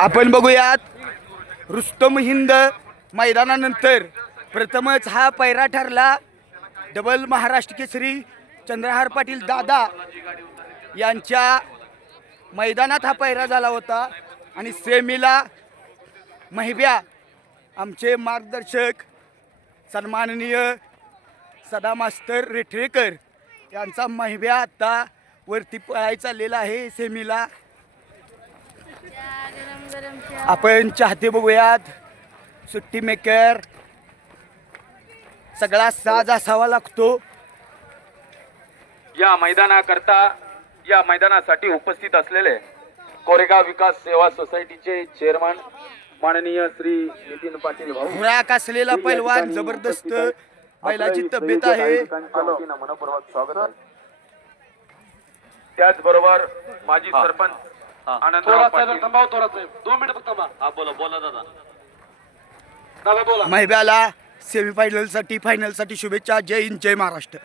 आपण बघूयात रुस्तम हिंद मैदानानंतर प्रथमच हा पैरा ठरला. डबल महाराष्ट्र केसरी चंद्रहार पाटील दादा यांच्या मैदानात हा पैरा झाला होता. आणि सेमीला महिब्या आमचे मार्गदर्शक सन्माननीय सदा मास्तर रेठरेकर यांचा महिब्या आत्ता वरती पळायचा चाललेला आहे सेमीला. आपण चाहते बघूयात. सुट्टी मेकर सगळा साज असावा लागतो. या मैदानाकरता या मैदानासाठी उपस्थित असलेले कोरेगाव विकास सेवा सोसायटीचे चेअरमन माननीय श्री नितीन पाटील भाऊ. असलेला पैलवान जबरदस्त बैलाची तब्येत आहे. मनपूर्वक स्वागत आहे. त्याचबरोबर माजी सरपंच आनंदराव पाटील. थांबा थोडा साहेब दोन मिनिट फक्त थांबा. हा बोला बोला दादा. दादा बोला. महिब्याला सेमीफायनलसाठी फायनलसाठी शुभेच्छा. जय हिंद जय महाराष्ट्र.